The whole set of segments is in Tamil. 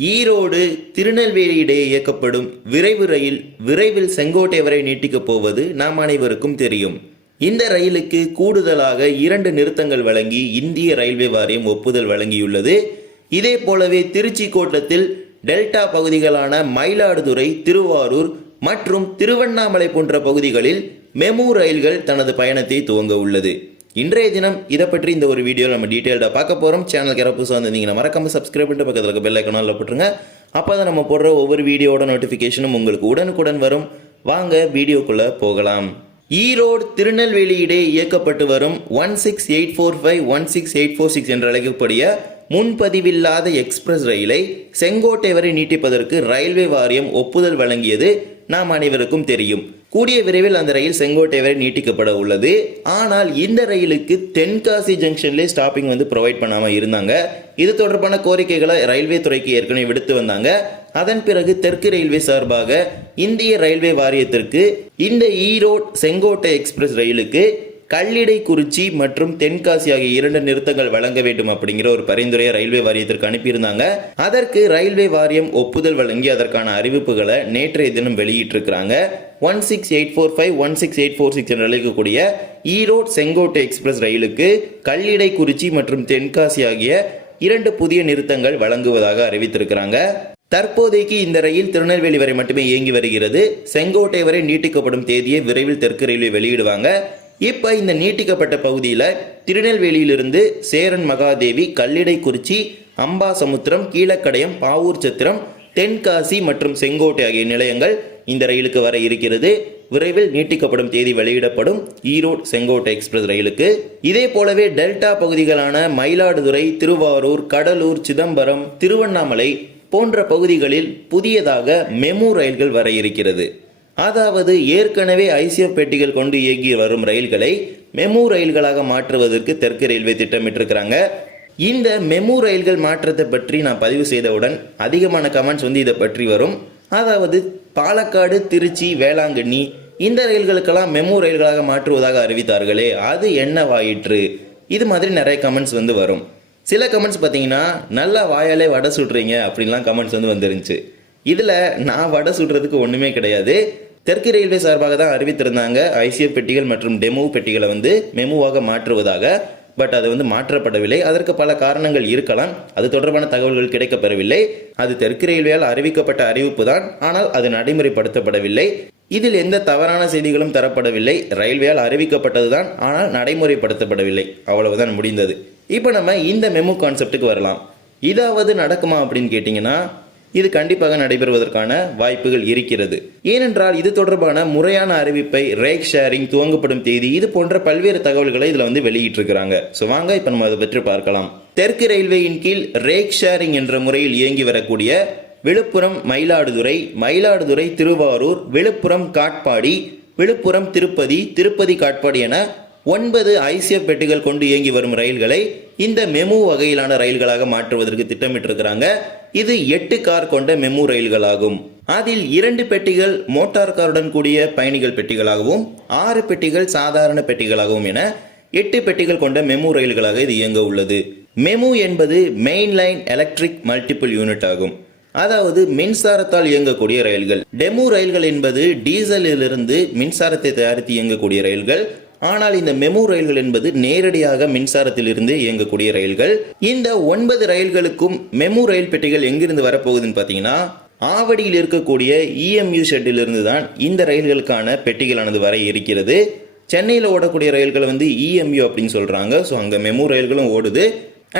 ஈரோடு திருநெல்வேலி இடையே இயக்கப்படும் விரைவு ரயில் விரைவில் செங்கோட்டை வரை நீட்டிக்கப் போவது நாம் அனைவருக்கும் தெரியும். இந்த ரயிலுக்கு கூடுதலாக இரண்டு நிறுத்தங்கள் வழங்கி இந்திய ரயில்வே வாரியம் ஒப்புதல் வழங்கியுள்ளது. இதே போலவே திருச்சி கோட்டத்தில் டெல்டா பகுதிகளான மயிலாடுதுறை திருவாரூர் மற்றும் திருவண்ணாமலை போன்ற பகுதிகளில் மெமு ரயில்கள் தனது பயணத்தை துவங்க உள்ளது. இன்றைய தினம் இதை பற்றி இந்த ஒரு வீடியோவில் நம்ம டீட்டெயில்டாக பார்க்க போகிறோம் சேனலுக்கு யாராவது புதுசாக வந்திருந்தீங்கன்னா மறக்காமல் சப்ஸ்கிரைப் பண்ணிட்டு பக்கத்தில் இருக்க பெல் ஐக்கனால போட்டுருங்க. அப்போ தான் நம்ம போடுற ஒவ்வொரு வீடியோட நோட்டிஃபிகேஷனும் உங்களுக்கு உடனுக்குடன் வரும். வாங்க வீடியோக்குள்ளே போகலாம். ஈரோடு திருநெல்வேலி இடையே இயக்கப்பட்டு வரும் one six eight four five one six eight four six என்று அழைக்கக்கூடிய முன்பதிவில்லாத எக்ஸ்பிரஸ் ரயிலை செங்கோட்டை வரை நீட்டிப்பதற்கு ரயில்வே வாரியம் ஒப்புதல் வழங்கியது நாம் அனைவருக்கும் தெரியும். கூடிய விரைவில் அந்த ரயில் செங்கோட்டை வரை நீட்டிக்கப்பட உள்ளது. ஆனால் இந்த ரயிலுக்கு தென்காசி ஜங்ஷன்லேயே ஸ்டாப்பிங் வந்து ப்ரொவைட் பண்ணாமல் இருந்தாங்க. இது தொடர்பான கோரிக்கைகளை ரயில்வே துறைக்கு ஏற்கனவே விடுத்து வந்தாங்க. அதன் பிறகு தெற்கு ரயில்வே சார்பாக இந்திய ரயில்வே வாரியத்திற்கு இந்த ஈரோடு செங்கோட்டை எக்ஸ்பிரஸ் ரயிலுக்கு கல்லிடை குறிச்சி மற்றும் தென்காசி ஆகிய இரண்டு நிறுத்தங்கள் வழங்க வேண்டும் அப்படிங்கிற ஒரு பரிந்துரையை ரயில்வே வாரியத்திற்கு அனுப்பியிருந்தாங்க. அதற்கு ரயில்வே வாரியம் ஒப்புதல் வழங்கி அதற்கான அறிவிப்புகளை நேற்றைய தினம் வெளியிட்டிருக்கிறாங்க. One six eight four five one six eight four six என்று அழைக்கக்கூடிய ஈரோடு செங்கோட்டை எக்ஸ்பிரஸ் ரயிலுக்கு கல்லிடை குறிச்சி மற்றும் தென்காசி ஆகிய இரண்டு புதிய நிறுத்தங்கள் வழங்குவதாக அறிவித்திருக்கிறாங்க. தற்போதைக்கு இந்த ரயில் திருநெல்வேலி வரை மட்டுமே இயங்கி வருகிறது. செங்கோட்டை வரை நீட்டிக்கப்படும் தேதியை விரைவில் தெற்கு ரயில்வே வெளியிடுவாங்க. இப்போ இந்த நீட்டிக்கப்பட்ட பகுதியில் திருநெல்வேலியிலிருந்து சேரன் மகாதேவி கல்லிடைக்குறிச்சி அம்பாசமுத்திரம் கீழக்கடையம் பாவூர் சத்திரம் தென்காசி மற்றும் செங்கோட்டை ஆகிய நிலையங்கள் இந்த ரயிலுக்கு வர இருக்கிறது. விரைவில் நீட்டிக்கப்படும் தேதி வெளியிடப்படும் ஈரோடு செங்கோட்டை எக்ஸ்பிரஸ் ரயிலுக்கு. இதே போலவே டெல்டா பகுதிகளான மயிலாடுதுறை திருவாரூர் கடலூர் சிதம்பரம் திருவண்ணாமலை போன்ற பகுதிகளில் புதியதாக மெமு ரயில்கள் வர இருக்கிறது. அதாவது ஏற்கனவே ஐசிஎஃப் பெட்டிகள் கொண்டு இயக்கி வரும் ரயில்களை மெமு ரயில்களாக மாற்றுவதற்கு தெற்கு ரயில்வே திட்டமிட்டிருக்கிறாங்க. இந்த மெமு ரயில்கள் மாற்றத்தை பற்றி நான் பதிவு செய்தவுடன் அதிகமான கமெண்ட்ஸ் வந்து இதை பற்றி வரும். அதாவது பாலக்காடு திருச்சி வேளாங்கண்ணி இந்த ரயில்களுக்கெல்லாம் மெமு ரயில்களாக மாற்றுவதாக அறிவித்தார்களே அது என்னவாயிற்று? இது மாதிரி நிறைய கமெண்ட்ஸ் வந்து வரும். சில கமெண்ட்ஸ் பார்த்தீங்கன்னா நல்லா வாயாலே வடை சுடுறீங்க அப்படின்லாம் கமெண்ட்ஸ் வந்து வந்துருந்துச்சு. இதில் நான் வடை சுடுறதுக்கு ஒன்றுமே கிடையாது. தெற்கு ரயில்வே சார்பாக தான் அறிவித்திருந்தாங்க. ஐசிஎஃப் பெட்டிகள் மற்றும் டெமோ பெட்டிகளை வந்து மெமுவாக மாற்றுவதாக. பட் அது வந்து மாற்றப்படவில்லை. அதற்கு பல காரணங்கள் இருக்கலாம். அது தொடர்பான தகவல்கள் கிடைக்கப்பெறவில்லை. அது தெற்கு ரயில்வேயால் அறிவிக்கப்பட்ட அறிவிப்பு தான். ஆனால் அது நடைமுறைப்படுத்தப்படவில்லை. இதில் எந்த தவறான செய்திகளும் தரப்படவில்லை. ரயில்வேயால் அறிவிக்கப்பட்டதுதான் ஆனால் நடைமுறைப்படுத்தப்படவில்லை. அவ்வளவுதான் முடிந்தது. இப்போ நம்ம இந்த மெமு கான்செப்டுக்கு வரலாம். இதாவது நடக்குமா அப்படின்னு கேட்டிங்கன்னா இது கண்டிப்பாக நடைபெறுவதற்கான வாய்ப்புகள் இருக்கிறது. ஏனென்றால் இது தொடர்பான முறையான அறிவிப்பை ரேக் ஷேரிங் துவங்கப்படும் தேதி இது போன்ற பல்வேறு தகவல்களை இதில் வந்து வெளியிட்டிருக்கிறாங்க. ஸோ வாங்க இப்போ நம்ம அதை பற்றி பார்க்கலாம். தெற்கு ரயில்வேயின் கீழ் ரேக் ஷேரிங் என்ற முறையில் இயங்கி வரக்கூடிய விழுப்புரம் மயிலாடுதுறை மயிலாடுதுறை திருவாரூர் விழுப்புரம் காட்பாடி விழுப்புரம் திருப்பதி திருப்பதி காட்பாடி என ஒன்பது ஐசிஎஃப் பெட்டிகள் கொண்டு இயங்கி வரும் ரயில்களை இந்த மெமு வகையிலான ரயில்களாக மாற்றுவதற்கு திட்டமிட்டிருக்கிறாங்க. இது எட்டு கார் கொண்ட மெமு ரயில்களாகும். அதில் இரண்டு பெட்டிகள் மோட்டார் காருடன் கூடிய பயணிகள் பெட்டிகளாகவும் ஆறு பெட்டிகள் சாதாரண பெட்டிகளாகவும் என எட்டு பெட்டிகள் கொண்ட மெமு ரயில்களாக இது இயங்க உள்ளது. மெமு என்பது main line electric multiple unit ஆகும். அதாவது மின்சாரத்தால் இயங்கக்கூடிய ரயில்கள். டெமு ரயில்கள் என்பது டீசலிலிருந்து மின்சாரத்தை தயாரித்து இயங்கக்கூடிய ரயில்கள். ஆனால் இந்த மெமு ரயில்கள் என்பது நேரடியாக மின்சாரத்திலிருந்து இயங்கக்கூடிய ரயில்கள். இந்த ஒன்பது ரயில்களுக்கும் மெமு ரயில் பெட்டிகள் எங்கிருந்து வரப்போகுதுன்னு பார்த்தீங்கன்னா ஆவடியில் இருக்கக்கூடிய இஎம்யூ ஷெட்டிலிருந்து தான் இந்த ரயில்களுக்கான பெட்டிகளானது வர இருக்கிறது. சென்னையில் ஓடக்கூடிய ரயில்களை வந்து இஎம்யூ அப்படின்னு சொல்கிறாங்க ஸோ அங்கே மெமு ரயில்களும் ஓடுது.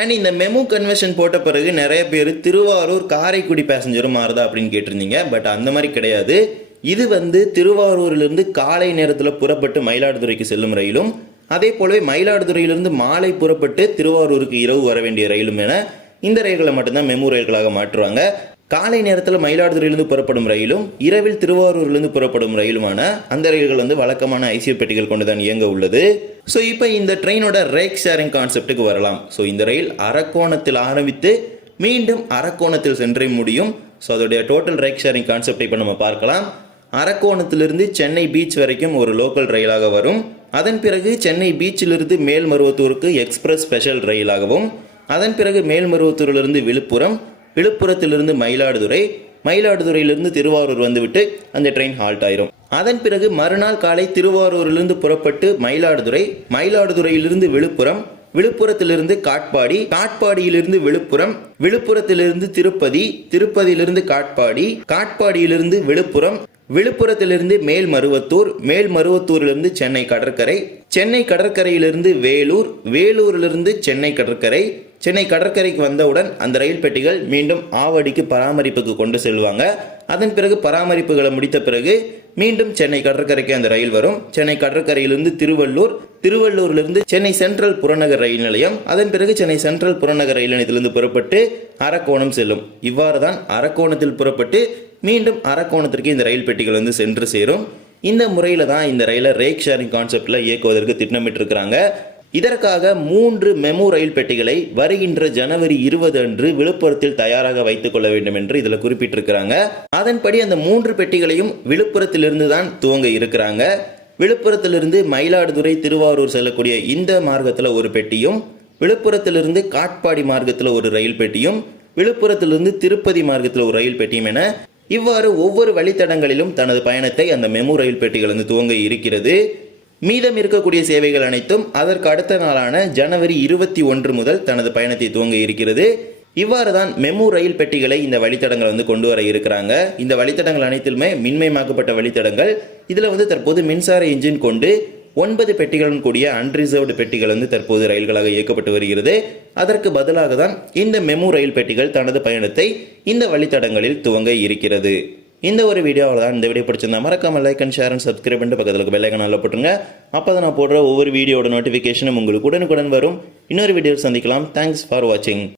அண்ட் இந்த மெமு கன்வெர்ஷன் போட்ட பிறகு நிறைய பேர் திருவாரூர் காரைக்குடி பேசஞ்சரும் மாறுதா அப்படின்னு கேட்டிருந்தீங்க. பட் அந்த மாதிரி கிடையாது. இது வந்து திருவாரூரிலிருந்து காலை நேரத்தில் புறப்பட்டு மயிலாடுதுறைக்கு செல்லும் ரயிலும் அதே போலவே மயிலாடுதுறையிலிருந்து மாலை புறப்பட்டு திருவாரூருக்கு இரவு வர வேண்டிய ரயிலும் என இந்த ரயில்களை மட்டும்தான் மெமு ரயில்களாக மாற்றுவாங்க. காலை நேரத்தில் மயிலாடுதுறையிலிருந்து புறப்படும் ரயிலும் இரவில் திருவாரூர்லேருந்து புறப்படும் ரயிலுமான அந்த ரயில்கள் வந்து வழக்கமான ஐசியூ பெட்டிகள் கொண்டு தான் இயங்க உள்ளது. ஸோ இப்போ இந்த ட்ரெயினோட ரேக் ஷேரிங் கான்செப்ட்டுக்கு வரலாம். ஸோ இந்த ரயில் அரக்கோணத்தில் ஆரம்பித்து மீண்டும் அரக்கோணத்தில் சென்றே முடியும். ஸோ அதோடைய டோட்டல் ரேக் ஷேரிங் கான்செப்டை இப்போ நம்ம பார்க்கலாம். அரக்கோணத்திலிருந்து சென்னை பீச் வரைக்கும் ஒரு லோக்கல் ரயிலாக வரும். அதன் பிறகு சென்னை பீச்சிலிருந்து மேல்மருவத்தூருக்கு எக்ஸ்பிரஸ் ஸ்பெஷல் ரயிலாகவும் அதன் பிறகு மேல்மருவத்தூரிலிருந்து விழுப்புரம் விழுப்புரத்திலிருந்து மயிலாடுதுறை மயிலாடுதுறையிலிருந்து திருவாரூர் வந்துவிட்டு அந்த ட்ரெயின் ஹால்ட் ஆயிரும். அதன் பிறகு மறுநாள் காலை திருவாரூரிலிருந்து புறப்பட்டு மயிலாடுதுறை மயிலாடுதுறையிலிருந்து விழுப்புரம் விழுப்புரத்திலிருந்து காட்பாடி காட்பாடியிலிருந்து விழுப்புரம் விழுப்புரத்திலிருந்து திருப்பதி திருப்பதியிலிருந்து காட்பாடி காட்பாடியிலிருந்து விழுப்புரம் விழுப்புரத்திலிருந்து மேல்மருவத்தூர் மேல்மருவத்தூரிலிருந்து சென்னை கடற்கரை சென்னை கடற்கரையிலிருந்து வேலூர் வேலூரிலிருந்து சென்னை கடற்கரை சென்னை கடற்கரைக்கு வந்தவுடன் அந்த ரயில் பெட்டிகள் மீண்டும் ஆவடிக்கு பராமரிப்புக்கு கொண்டு செல்வாங்க. அதன் பிறகு பராமரிப்புகளை முடித்த பிறகு மீண்டும் சென்னை கடற்கரைக்கு அந்த ரயில் வரும். சென்னை கடற்கரையிலிருந்து திருவள்ளூர் திருவள்ளூரிலிருந்து சென்னை சென்ட்ரல் புறநகர் ரயில் நிலையம் அதன் பிறகு சென்னை சென்ட்ரல் புறநகர் ரயில் நிலையத்திலிருந்து புறப்பட்டு அரக்கோணம் செல்லும். இவ்வாறு தான் அரக்கோணத்தில் புறப்பட்டு மீண்டும் அரக்கோணத்திற்கு இந்த ரயில் பெட்டிகள் வந்து சென்று சேரும். இந்த முறையில் தான் இந்த ரயிலை ரேக் ஷேரிங் கான்செப்டில் இயக்குவதற்கு திட்டமிட்டிருக்கிறாங்க. இதற்காக மூன்று மெமு ரயில் பெட்டிகளை வருகின்ற ஜனவரி இருபது அன்று விழுப்புரத்தில் தயாராக வைத்துக் கொள்ள வேண்டும் என்று இதில் குறிப்பிட்டிருக்கிறாங்க. அதன்படி அந்த மூன்று பெட்டிகளையும் விழுப்புரத்திலிருந்து தான் துவங்க இருக்கிறாங்க. விழுப்புரத்திலிருந்து மயிலாடுதுறை திருவாரூர் செல்லக்கூடிய இந்த மார்க்கத்தில் ஒரு பெட்டியும் விழுப்புரத்திலிருந்து காட்பாடி மார்க்கத்தில் ஒரு ரயில் பெட்டியும் விழுப்புரத்திலிருந்து திருப்பதி மார்க்கத்தில் ஒரு ரயில் பெட்டியும் என இவ்வாறு ஒவ்வொரு வழித்தடங்களிலும் தனது பயணத்தை அந்த மெமு ரயில் பெட்டிகள் வந்து துவங்க இருக்கிறது. மீதம் இருக்கக்கூடிய சேவைகள் அனைத்தும் அதற்கு அடுத்த நாளான ஜனவரி இருபத்தி ஒன்று முதல் தனது பயணத்தை துவங்க இருக்கிறது. இவ்வாறு தான் மெமு ரயில் பெட்டிகளை இந்த வழித்தடங்கள் வந்து கொண்டு வர இருக்கிறாங்க. இந்த வழித்தடங்கள் அனைத்திலுமே மின்மயமாக்கப்பட்ட வழித்தடங்கள். இதில் வந்து தற்போது மின்சார இன்ஜின் கொண்டு ஒன்பது பெட்டிகளுடன் கூடிய அன்ரிசர்வ்டு பெட்டிகள் வந்து தற்போது ரயில்களாக இயக்கப்பட்டு வருகிறது. அதற்கு பதிலாக தான் இந்த மெமு ரயில் பெட்டிகள் தனது பயணத்தை இந்த வழித்தடங்களில் துவங்க இருக்கிறது. இந்த ஒரு வீடியோவில் தான் இந்த வீடியோ பிடிச்சிருந்தா மறக்காம like and share and subscribe பண்ணிட்டு பக்கத்தில் பெல் ஐக்கன் போட்டுருங்க. அப்போ தான் நான் போடுற ஒவ்வொரு வீடியோட நோட்டிஃபிகேஷனும் உங்களுக்கு உடனுக்குடன் வரும். இன்னொரு வீடியோ சந்திக்கலாம். தேங்க்ஸ் ஃபார் வாட்சிங்